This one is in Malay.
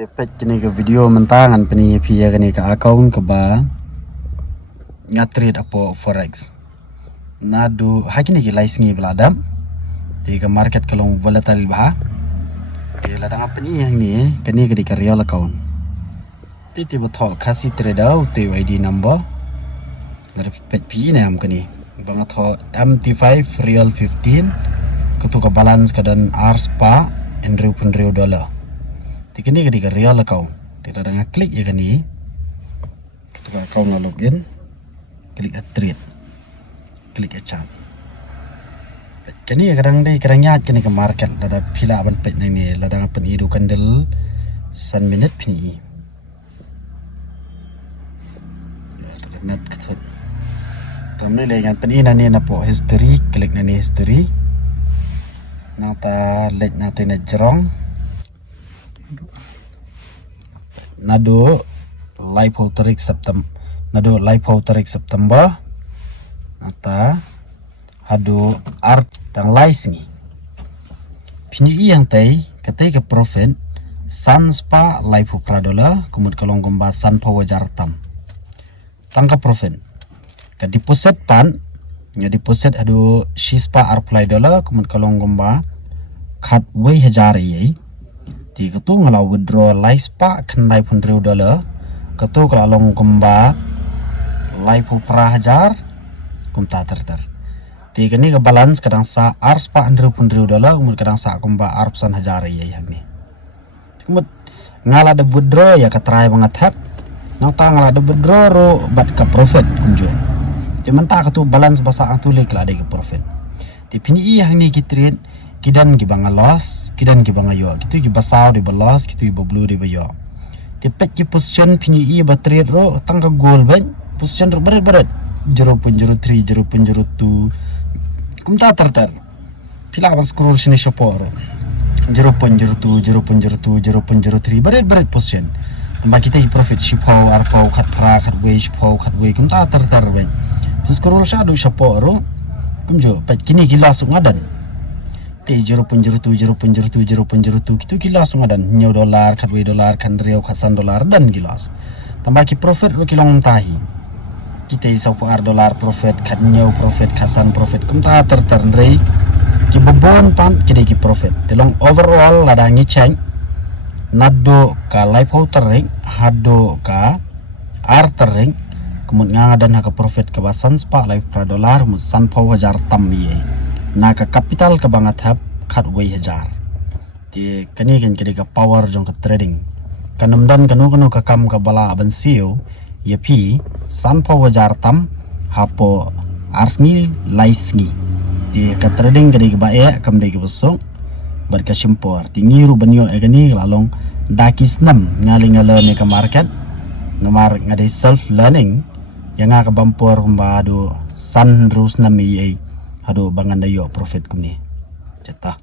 Tepet kini ke video mentangan peni pia kini ke account ke ba ngatrit apo forex. Nadu hakini ki license beladam. Di ke market kalau volatile bah. Di ladang apa ni yang ni kini ke di real account. Titi betul kasih trader tu ID number. Dari pet pi ni am kini. Bang atau MT5 real 15. Ketuk balance kedan Rspa and $1,000. Kini ke real account. Tidak ada klik ya kini. Ketika account login, klik trade, klik chart. Kini kadang deh kadangnya kini ke market. Ada pila aban pet ini. Ladang apa ni dukan del san minute pini. Terkenat ketut. Tamni lengan peni nani napo history, klik nani history. Nata let nata na jerong. Nado live tarik September ata hado art tang license pini yang tai katai ke profit Sunspa live pradola kumut kalong gomba sun power jartam tangka profit ka deposit pan nya deposit hado shispa arplay dola kumut kalong gomba khat way hajar ye ti ketu ngalau withdraw live pa kan $1,000 ketu kalau gomba live pra hajar kumta terter ti kini ke balance kadang sa Rspa $100 kemudian kadang sa gomba Arpsan hajar ye yang ni kemudian ngala de withdraw ya ke try banget hap nang ta ngala de withdraw ro bat ke profit kunjung cuman tak ketu balance basa atulik lah de ke profit ti pini yang ni kitrin kidan gibanga loss kidan gibanga yo gitu gibasaw di balas gitu ibablu di bayo tepet ki position pini battery ro tangga goal ban position ro berat 0.03 0.02 kumta terter pila bas scroll sini shopor 0.02 0.02 0.03 berat position tambah kita profit shipau arpau khatra khatwe shipau khatwe kumta terter ban scroll shadow shopor ro kumjo pet kini gila sungadan 0.02 gitu gila langsung ada $2 kan $2 kan $1 kan $1 dan gilas tambah ki profit ro kilong tahi kita isau $1 profit kan $2 profit kasan profit kumta terternrei ki bobon pan kini ki profit telong overall ladangi ceng nado ka live outering hado ka artering kemudian ngadan haka profit ke basan spa live $1 musan power jar tamye naka capital ke banget hab kat way hajar di kani kan kiri ke power jong ke trading kanam dan kanu ke kam ke bala ban sio yapi san power jar tam hapo arsni laisni di ke trading kiri ke bae kam de ke besok berka simpor tingiru banyo egani lalong dakis nam ngaling ngale ke market ngamar ngade self learning yang ka bampor mbado san rus nami hado bangan dayo profit kumni ceta